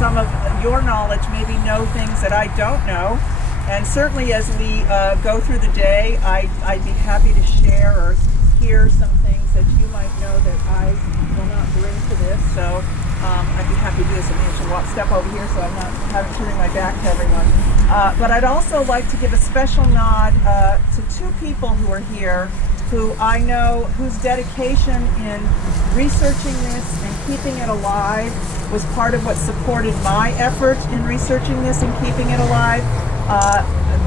some of your knowledge, maybe know things that I don't know. And certainly as we go through the day, I'd be happy to share or hear some things that you might know that I will not bring to this. So I'd be happy to do this. I mean, I should step over here so I'm not having turning my back to everyone. But I'd also like to give a special nod to two people who are here who I know whose dedication in researching this and keeping it alive was part of what supported my effort in researching this and keeping it alive.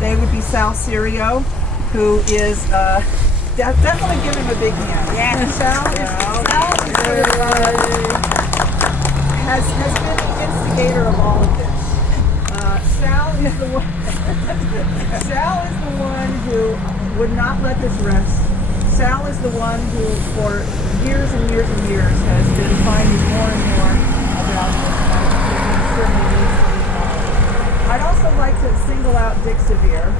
They would be Sal Serio, who is definitely give him a big hand. Yeah. Sal has been the instigator of all of this. Sal is the one. Sal is the one who would not let this rest. Sal is the one who, for years and years and years, has been finding more and more about this. Certainly needs to be followed. I'd also like to single out Dick Sevier.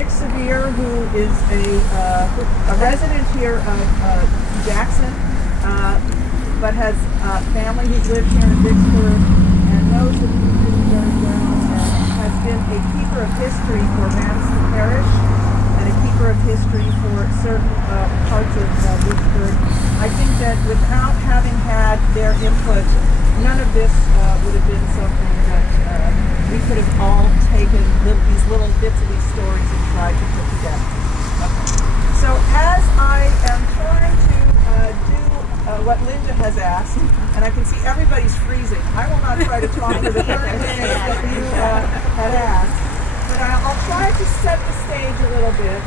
Dick Sevier, who is a resident here of Jackson, but has family who's lived here in Vicksburg and knows the community very well, and has been a keeper of history for Madison Parish and a keeper of history for certain parts of Vicksburg. I think that without having had their input, none of this would have been something that we could have all taken these little bits of these stories and tried to put together. Okay. So as I am trying to do what Linda has asked, and I can see everybody's freezing. I will not try to talk to the 30 minutes that you had asked, but I'll try to set the stage a little bit.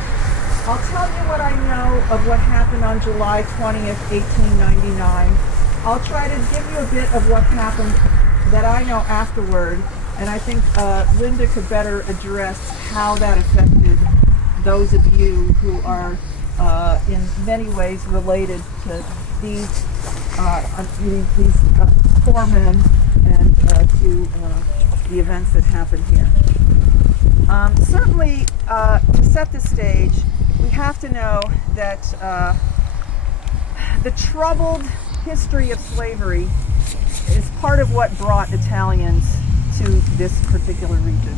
I'll tell you what I know of what happened on July 20th, 1899. I'll try to give you a bit of what happened that I know afterward, and I think Linda could better address how that affected those of you who are in many ways related to these four men and to the events that happened here. Certainly, to set the stage, we have to know that the troubled history of slavery is part of what brought Italians to this particular region.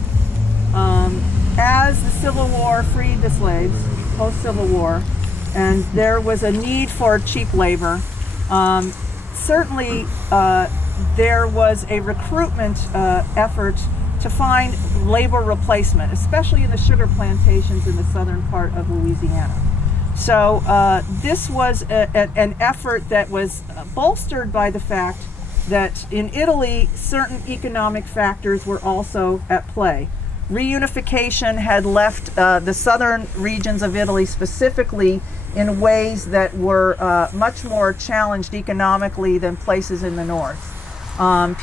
As the Civil War freed the slaves, post-Civil War, and there was a need for cheap labor, certainly there was a recruitment effort to find labor replacement, especially in the sugar plantations in the southern part of Louisiana. So this was an effort that was bolstered by the fact that in Italy, certain economic factors were also at play. Reunification had left the southern regions of Italy specifically in ways that were much more challenged economically than places in the north.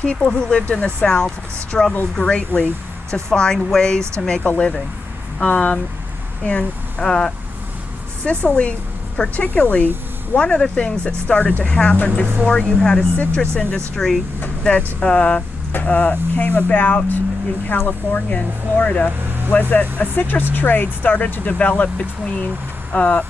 People who lived in the south struggled greatly to find ways to make a living. In Sicily particularly, one of the things that started to happen before you had a citrus industry that came about in California and Florida was that a citrus trade started to develop between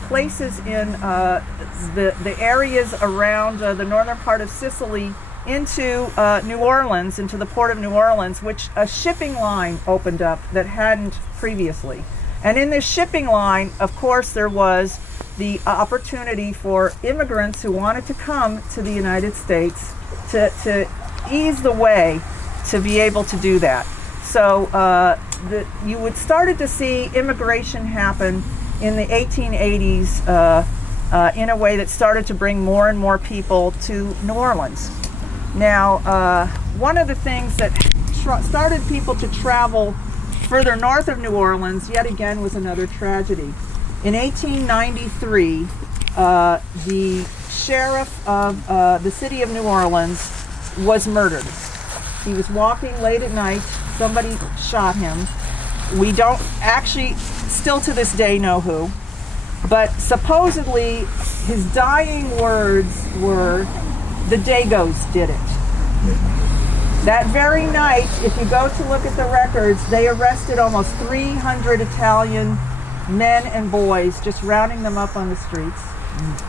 places in the areas around the northern part of Sicily into New Orleans, into the port of New Orleans, which a shipping line opened up that hadn't previously. And in this shipping line, of course, there was the opportunity for immigrants who wanted to come to the United States to ease the way to be able to do that. So you would started to see immigration happen in the 1880s in a way that started to bring more and more people to New Orleans. Now, one of the things that started people to travel further north of New Orleans, yet again, was another tragedy. In 1893, the sheriff of the city of New Orleans was murdered. He was walking late at night. Somebody shot him. We don't actually, still to this day, know who. But supposedly, his dying words were, "The Dagos did it." That very night, if you go to look at the records, they arrested almost 300 Italian men and boys, just rounding them up on the streets.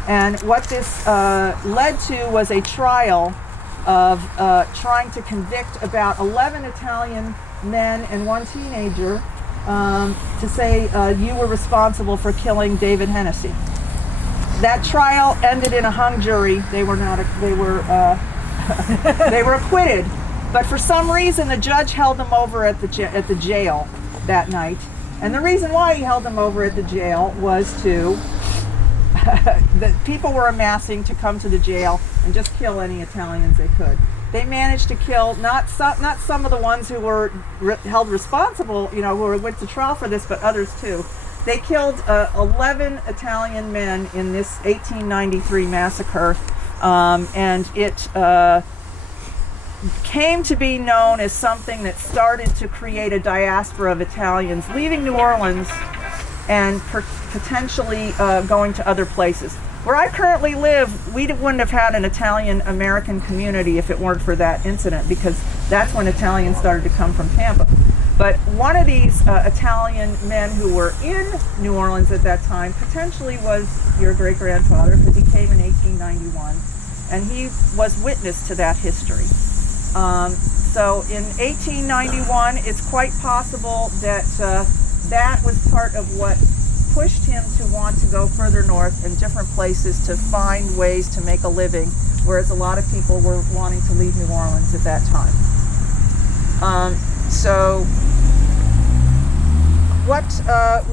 And what this led to was a trial of trying to convict about 11 Italian men and one teenager to say you were responsible for killing David Hennessy. That trial ended in a hung jury. They were not. They were acquitted, but for some reason the judge held them over at the jail that night. And the reason why he held them over at the jail was to the people were amassing to come to the jail and just kill any Italians they could. They managed to kill not some of the ones who were held responsible, who went to trial for this, but others too. They killed 11 Italian men in this 1893 massacre, and it came to be known as something that started to create a diaspora of Italians leaving New Orleans and potentially going to other places. Where I currently live, we wouldn't have had an Italian-American community if it weren't for that incident, because that's when Italians started to come from Tampa. But one of these Italian men who were in New Orleans at that time potentially was your great-grandfather, because he came in 1891, and he was witness to that history. So in 1891, it's quite possible that that was part of what pushed him to want to go further north in different places to find ways to make a living, whereas a lot of people were wanting to leave New Orleans at that time. So what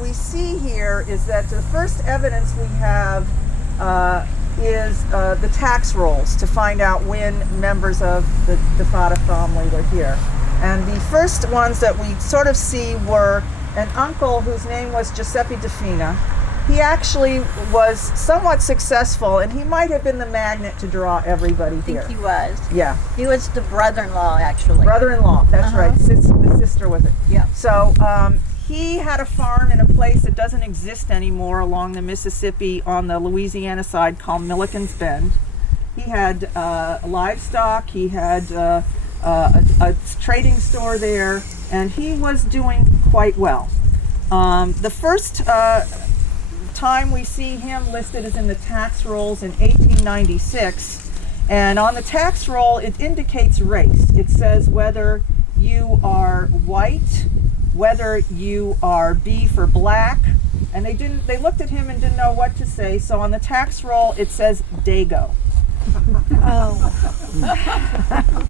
we see here is that the first evidence we have is the tax rolls to find out when members of the Fata family were here. And the first ones that we sort of see were an uncle whose name was Giuseppe Defina. He actually was somewhat successful, and he might have been the magnet to draw everybody here. I think he was. Yeah. He was the brother-in-law, actually. Brother-in-law, that's right. The sister was it. Yeah. So he had a farm in a place that doesn't exist anymore along the Mississippi on the Louisiana side called Milliken's Bend. He had livestock, he had a trading store there, and he was doing quite well. The first time we see him listed is in the tax rolls in 1896, and on the tax roll it indicates race. It says whether you are white, whether you are beef or black, and they looked at him and didn't know what to say, so on the tax roll it says Dago. Oh.